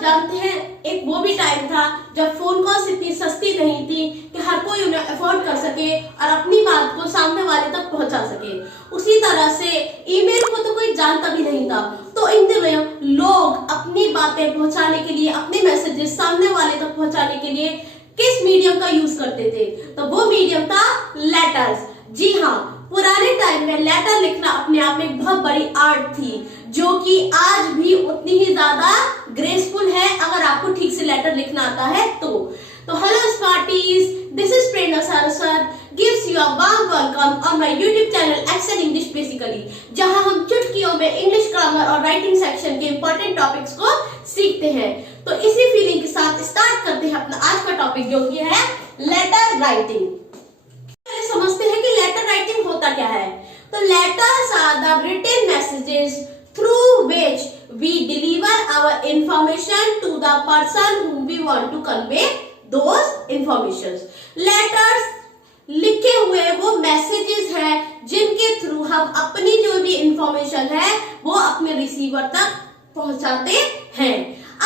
आप जानते हैं एक वो भी टाइम था जब फोन कॉल्स इतनी सस्ती नहीं थी कि हर कोई उन्हें अफोर्ड कर सके और अपनी बात को सामने वाले तक पहुंचा सके। उसी तरह से ईमेल को तो कोई जानता भी नहीं था, तो इन दिनों लोग अपनी बातें पहुंचाने के लिए, अपने मैसेजेस सामने वाले तक पहुंचाने के लिए किस मीडियम का यूज करते थे? तो वो मीडियम था लेटर्स। जी हाँ, पुराने टाइम में लेटर लिखना अपने आप में एक बहुत बड़ी आर्ट थी, जो कि आज भी उतनी ही ज्यादा ग्रेसफुल है अगर आपको ठीक से लेटर लिखना आता है तो hello smarties, this is Prerna Saraswat gives you a warm welcome on my YouTube channel Excel English basically, जहां हम चुटकियों में इंग्लिश ग्रामर और राइटिंग सेक्शन के इंपॉर्टेंट टॉपिक्स को सीखते हैं। तो इसी फीलिंग के साथ स्टार्ट करते हैं अपना आज का टॉपिक, जो कि है लेटर राइटिंग। समझते हैं कि लेटर राइटिंग होता क्या है। तो letters are the written messages through which we deliver our information to the person whom we want to convey those informations. Letters लिखे हुए वो मैसेजेस हैं जिनके थ्रू हम अपनी जो भी इंफॉर्मेशन है वो अपने रिसीवर तक पहुंचाते हैं।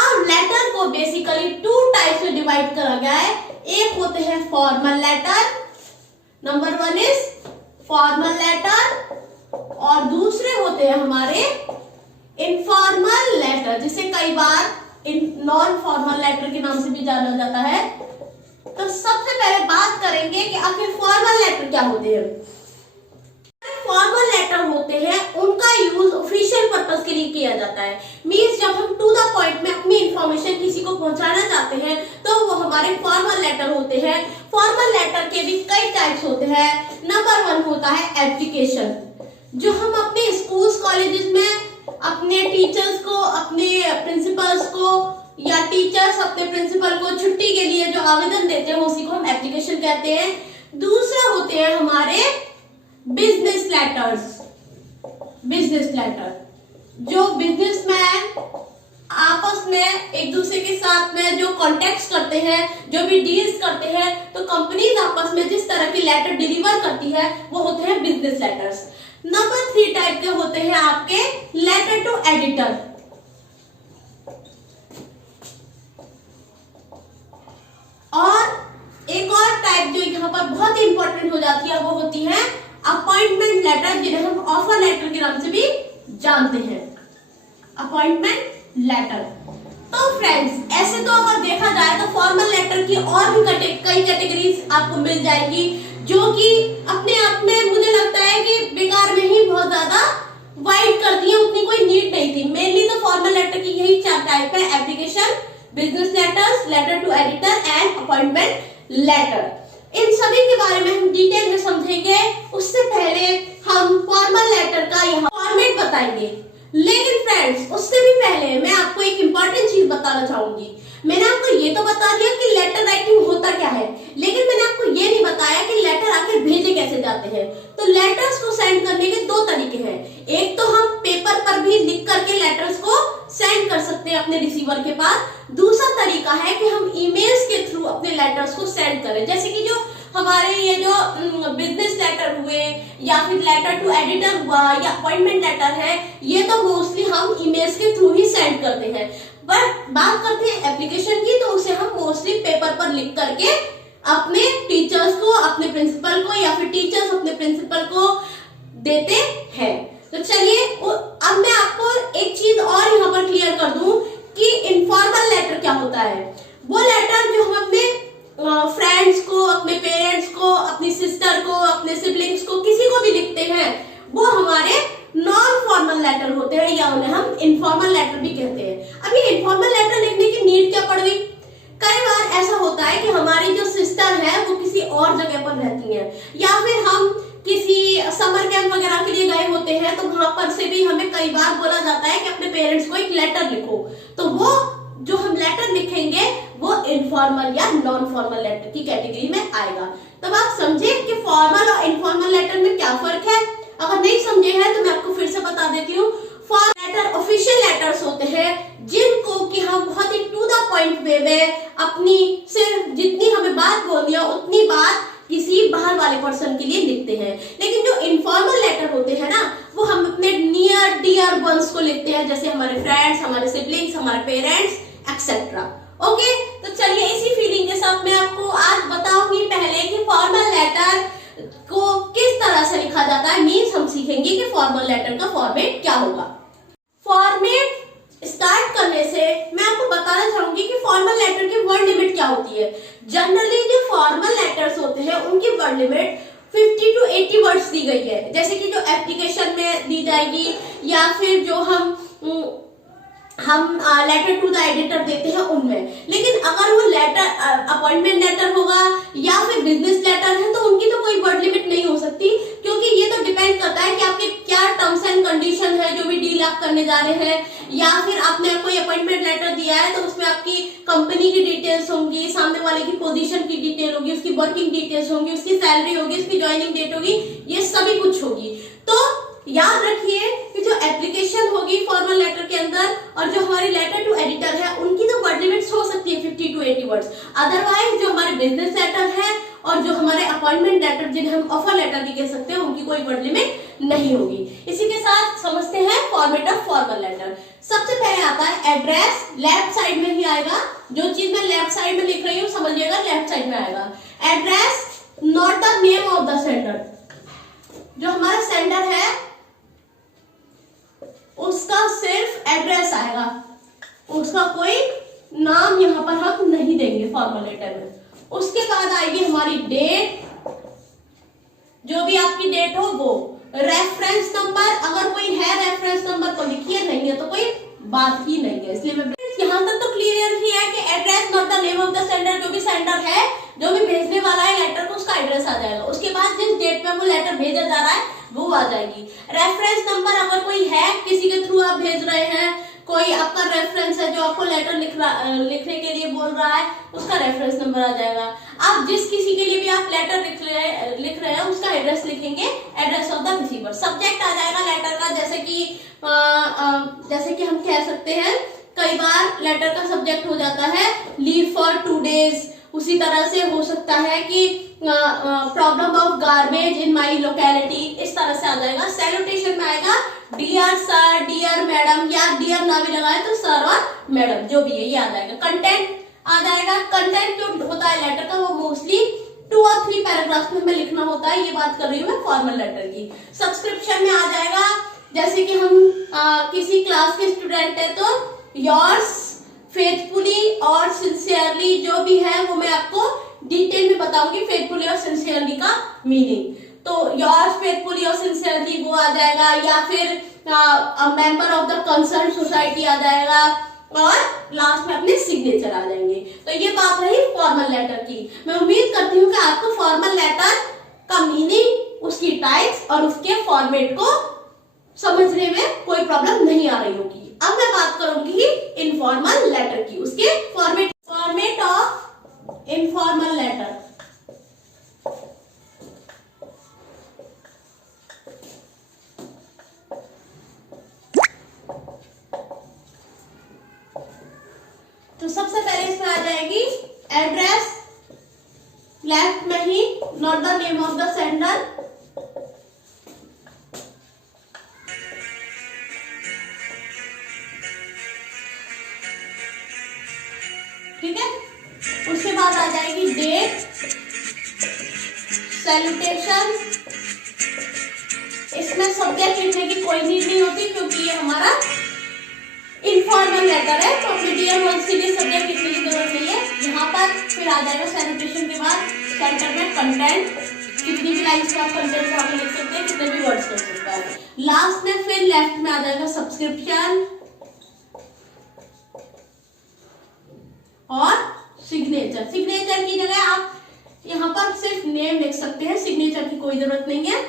अब लेटर को बेसिकली 2 टाइप्स में डिवाइड करा गया है। एक होते हैं formal letter, number 1 is formal letter, और दूसरे होते हैं हमारे इनफॉर्मल लेटर, जिसे कई बार नॉन फॉर्मल लेटर के नाम से भी जाना जाता है। तो सबसे पहले बात करेंगे कि आखिर फॉर्मल लेटर क्या होते हैं। फॉर्मल लेटर होते हैं उनका यूज ऑफिशियल पर्पस के लिए किया जाता है। मींस जब हम टू द पॉइंट में अपनी इंफॉर्मेशन किसी को पहुंचाना चाहते हैं तो वो हमारे फॉर्मल लेटर होते हैं। फॉर्मल लेटर के भी कई टाइप्स होते हैं। नंबर 1 होता है एप्लीकेशन, जो हम अपने स्कूल्स कॉलेजेस में अपने टीचर्स को, अपने प्रिंसिपल्स को, या टीचर्स अपने प्रिंसिपल को छुट्टी के लिए जो आवेदन देते हैं उसी को हम एप्लीकेशन कहते हैं। दूसरा होते हैं हमारे बिजनेस लेटर्स। बिजनेस लेटर जो बिजनेसमैन आपस में एक दूसरे के साथ में जो कॉन्टेक्ट करते हैं, जो भी डील्स करते हैं, तो कंपनीज आपस में जिस तरह की लेटर डिलीवर करती है वो होते हैं बिजनेस लेटर्स। नंबर 3 टाइप के होते हैं आपके लेटर टू एडिटर। और एक और टाइप जो यहाँ पर बहुत इंपॉर्टेंट हो जाती है वो होती है अपॉइंटमेंट लेटर, जिन्हें हम ऑफर लेटर के नाम से भी जानते हैं। Appointment letter. तो फ्रेंड्स, ऐसे तो अगर देखा जाए तो फॉर्मल लेटर की और भी कई कैटेगरीज आपको मिल जाएगी, जो कि अपने आप में मुझे लगता है कि बेकार में ही बहुत ज्यादा वाइड कर दिए, उतनी कोई नीड नहीं थी। मेनली तो फॉर्मल लेटर की यही 4 टाइप है: application, business letters, letter to editor and appointment letter. इन सभी के बारे में हम डिटेल में समझेंगे। उससे पहले हम फॉर्मल लेटर का यहाँ फॉर्मेट बताएंगे। लेकिन फ्रेंड्स, उससे भी पहले मैं आपको एक इंपॉर्टेंट चीज बताना चाहूंगी। मैंने आपको ये तो बता दिया कि लेटर राइटिंग होता क्या है, लेकिन मैंने आपको ये नहीं बताया कि लेटर आखिर भेजे कैसे जाते हैं। तो लेटर्स को सेंड करने के 2 तरीके हैं। एक तो हम पेपर पर भी लिख करके लेटर्स को सेंड कर सकते हैं अपने रिसीवर के पास। दूसरा तरीका है कि हम ईमेल्स के थ्रू अपने लेटर्स को सेंड करें, जैसे कि जो हमारे ये जो बिजनेस लेटर हुए, या फिर लेटर टू एडिटर हुआ, या अपॉइंटमेंट लेटर है, ये तो मोस्टली हम ईमेल्स के थ्रू ही सेंड करते हैं। बट बात करते हैं एप्लीकेशन की, तो उसे हम मोस्टली पेपर पर लिख करके अपने टीचर्स को, अपने प्रिंसिपल को, या फिर टीचर्स अपने प्रिंसिपल को देते हैं। तो चलिए, अब मैं आपको एक चीज और यहाँ पर क्लियर कर दूं कि इनफॉर्मल लेटर क्या होता है। वो लेटर जो हम अपने फ्रेंड्स को, अपने पेरेंट्स को, अपनी सिस्टर को, अपने सिबलिंग्स को, किसी को भी लिखते हैं, वो हमारे नॉन फॉर्मल लेटर होते हैं, या उन्हें हम इनफॉर्मल लेटर भी कहते हैं। अब ये इनफॉर्मल लेटर लिखने की नीड क्या पड़ गई? कई बार ऐसा होता है कि हमारी जो सिस्टर है वो किसी और जगह पर रहती है, या फिर हम किसी समर कैंप वगैरह के लिए गए होते हैं, तो वहां पर से भी हमें कई बार बोला जाता है कि अपने पेरेंट्स को एक लेटर लिखो। तो वो जो हम लेटर लिखेंगे वो इनफॉर्मल या नॉन फॉर्मल लेटर की कैटेगरी में आएगा। तब आप समझे कि फॉर्मल और इनफॉर्मल लेटर में क्या फर्क है। अगर नहीं समझे हैं तो मैं आपको फिर से बता देती हूँ। फॉर्मल लेटर ऑफिशियल लेटर्स होते हैं जिनको कि हम बहुत ही टू द पॉइंट वे में अपनी सिर्फ जितनी हमें बात बोलनी है उतनी बात किसी बाहर वाले पर्सन के लिए लिखते हैं। लेकिन जो इनफॉर्मल लेटर होते हैं ना, वो हम अपने नियर डियर वंस को लिखते हैं, जैसे हमारे फ्रेंड्स, हमारे सिबलिंग्स, हमारे पेरेंट्स, एक्सेट्रा। ओके, तो चलिए इसी फीलिंग के साथ मैं आपको आज बताऊंगी पहले कि फॉर्मल लेटर को किस तरह से लिखा जाता है। मीन्स हम सीखेंगे कि फॉर्मल लेटर का फॉर्मेट क्या होगा। फॉर्मेट स्टार्ट करने से मैं आपको बताना चाहूंगी कि फॉर्मल लेटर की वर्ड लिमिट क्या होती है। जनरली जो फॉर्मल लेटर्स होते हैं उनकी वर्ड लिमिट 50 to 80 वर्ड्स दी गई है, जैसे कि जो एप्लीकेशन में दी जाएगी या फिर जो हम लेटर टू द एडिटर देते हैं उनमें। लेकिन अगर वो लेटर अपॉइंटमेंट लेटर होगा या फिर बिजनेस लेटर है तो उनकी तो कोई वर्ड लिमिट नहीं हो सकती, क्योंकि ये तो डिपेंड करता है कि आपके क्या टर्म्स एंड कंडीशन है जो भी डील आप करने जा रहे हैं, या फिर आपने कोई अपॉइंटमेंट लेटर दिया है तो उसमें आपकी कंपनी की डिटेल्स होंगी, सामने वाले की पोजीशन की डिटेल होगी, उसकी वर्किंग डिटेल्स होंगी, उसकी सैलरी होगी, उसकी ज्वाइनिंग डेट होगी, ये सभी कुछ होगी। तो याद रखिए कि जो एप्लीकेशन होगी फॉर्मल लेटर के अंदर और जो हमारी लेटर टू एडिटर है उनकी तो वर्ड लिमिट्स हो सकती है 50 to 80 वर्ड्स। अदरवाइज जो हमारे बिजनेस लेटर है और जो हमारे अपॉइंटमेंट लेटर जिन्हें हम ऑफर लेटर भी कह सकते हैं उनकी कोई वर्ड लिमिट नहीं होगी। इसी के साथ समझते हैं फॉर्मेट ऑफ फॉर्मल लेटर। सबसे पहले आता है एड्रेस, लेफ्ट साइड में ही आएगा। जो चीज मैं लेफ्ट साइड में लिख रही हूँ समझिएगा लेफ्ट साइड में आएगा। Address not the name of the sender. जो हमारा सेंडर है उसका सिर्फ एड्रेस आएगा, उसका कोई नाम यहाँ पर हम नहीं देंगे फॉर्मल लेटर में। उसके बाद आएगी हमारी डेट, जो भी आपकी डेट हो वो। रेफरेंस नंबर, अगर कोई है रेफरेंस नंबर तो लिखिए, नहीं है तो कोई बात ही नहीं है। इसलिए मैं यहाँ तक तो क्लियर ही है कि address not the name of the sender, जो भी सेंडर है, जो भी भेजने वाला है लेटर को, उसका एड्रेस आ जाएगा। उसके बाद जिस डेट पे वो लेटर भेजा जा रहा है वो आ जाएगी। रेफरेंस नंबर, अगर कोई है किसी के थ्रू आप भेज रहे हैं, कोई आपका रेफरेंस है जो आपको लेटर लिखने के लिए बोल रहा है, उसका रेफरेंस नंबर आ जाएगा। आप जिस किसी के लिए भी आप लेटर लिख रहे हैं उसका एड्रेस लिखेंगे, address of the receiver. Subject आ जाएगा लेटर का, जैसे कि हम कह सकते हैं कई बार लेटर का सब्जेक्ट हो जाता है लीव फॉर 2 days। उसी तरह से हो सकता है कि problem of garbage in my locality, इस तरह से आ जाएगा। सैल्यूटेशन में आएगा डियर सर, डियर मैडम, या डियर ना भी लगाए तो सर और मैडम जो भी है ये आ जाएगा। कंटेंट आ जाएगा। कंटेंट जो होता है लेटर का वो मोस्टली 2 or 3 पैराग्राफ में हमें लिखना होता है। ये बात कर रही हूँ मैं फॉर्मल लेटर की। सब्सक्रिप्शन में आ जाएगा, जैसे कि हम किसी क्लास के स्टूडेंट है तो योर्स फेथफुली और सिंसियरली जो भी है वो मैं आपको डिटेल में बताऊंगी, फेथफुली और सिंसियरली का मीनिंग। तो योर्स फेथफुली और सिंसियरली वो आ जाएगा, या फिर member of the concern society आ जाएगा, और लास्ट में अपने सिग्नेचर आ जाएंगे। तो ये बात रही फॉर्मल लेटर की। मैं उम्मीद करती हूँ कि आपको फॉर्मल लेटर का मीनिंग, उसकी टाइप्स और उसके फॉर्मेट को समझने में कोई प्रॉब्लम नहीं आ रही होगी। अब मैं बात करूंगी इनफॉर्मल लेटर की, उसके फॉर्मेट ऑफ इनफॉर्मल लेटर। तो सबसे पहले इसमें आ जाएगी एड्रेस, लेफ्ट में ही note the name of the sender. ठीक है, उसके बाद आ जाएगी डेट, सैल्यूटेशन। इसमें सब्जेक्ट लिखने की कोई नीड नहीं होती क्योंकि ये हमारा इनफॉर्मल लेटर है, तो अपने डियर वंस के लिए सब्जेक्ट लिखने की जरूरत नहीं है। यहाँ पर फिर आ जाएगा सैल्यूटेशन के बाद सेंटर में कंटेंट, कितनी भी लाइन्स का आप कंटेंट वहां पे लिख सकते हैं, कितने भी वर्ड्स कर सकते हैं। लास्ट में फिर लेफ्ट में आ जाएगा सब्सक्रिप्शन और सिग्नेचर। सिग्नेचर की जगह आप यहाँ पर सिर्फ नेम लिख सकते हैं, सिग्नेचर की कोई जरूरत नहीं है।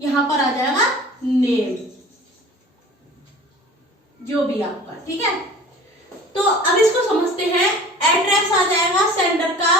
यहाँ पर आ जाएगा नेम, जो भी आपका, ठीक है। तो अब इसको समझते हैं। एड्रेस आ जाएगा सेंडर का,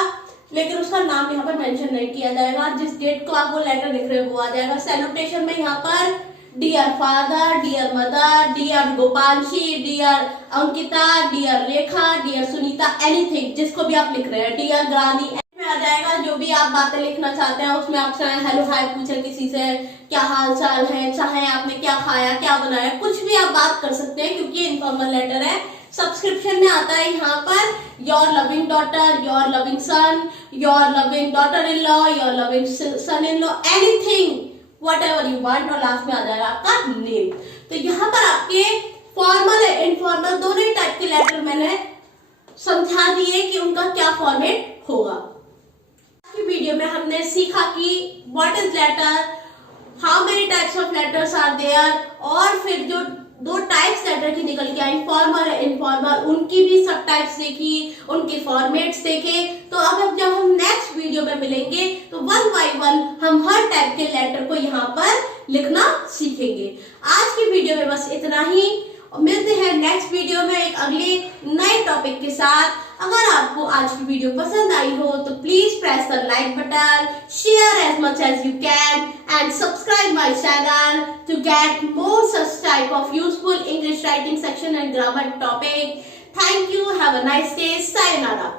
लेकिन उसका नाम यहाँ पर मेंशन नहीं किया जाएगा। जिस डेट को आप वो लेटर लिख रहे हो वो आ जाएगा। सैल्यूटेशन में यहाँ पर dear father, dear mother, dear Gopalji, dear Ankita, dear Rekha, dear Sunita, anything जिसको भी आप लिख रहे हैं, डियर ग्रानी में आ जाएगा। जो भी आप बातें लिखना चाहते हैं उसमें आप चाहे हेलो हाय पूछे किसी से, क्या हाल चाल है, चाहे आपने क्या खाया, क्या बनाया, कुछ भी आप बात कर सकते हैं क्योंकि इनफॉर्मल लेटर है। सब्सक्रिप्शन में आता है यहाँ per your loving daughter, your loving son, your loving daughter in law, your loving son in law, anything what ever you want, और लास्ट में आ जाएगा आपका नेम। तो यहाँ पर आपके फॉर्मल और इनफॉर्मल दोनों ही टाइप के लेटर मैंने समझा दिए कि उनका क्या फॉर्मेट होगा। आज की वीडियो में हमने सीखा कि what is letter, how many types of letters are there, और फिर जो दो टाइप्स लेटर की निकल के आई फॉर्मल और इनफॉर्मल, उनकी भी सब टाइप्स देखी, उनके फॉर्मेट्स देखे। तो अब जब हम नेक्स्ट वीडियो में मिलेंगे तो वन बाय वन हम हर टाइप के लेटर को यहाँ पर लिखना सीखेंगे। आज की वीडियो में बस इतना ही, मिलते हैं नेक्स्ट वीडियो में एक अगले नए टॉपिक के साथ। अगर आपको आज की वीडियो पसंद आई हो तो please press the like button, share as much as you can, and subscribe my channel to get more such type of useful English writing section and grammar topic. Thank you. Have a nice day. Sayonara.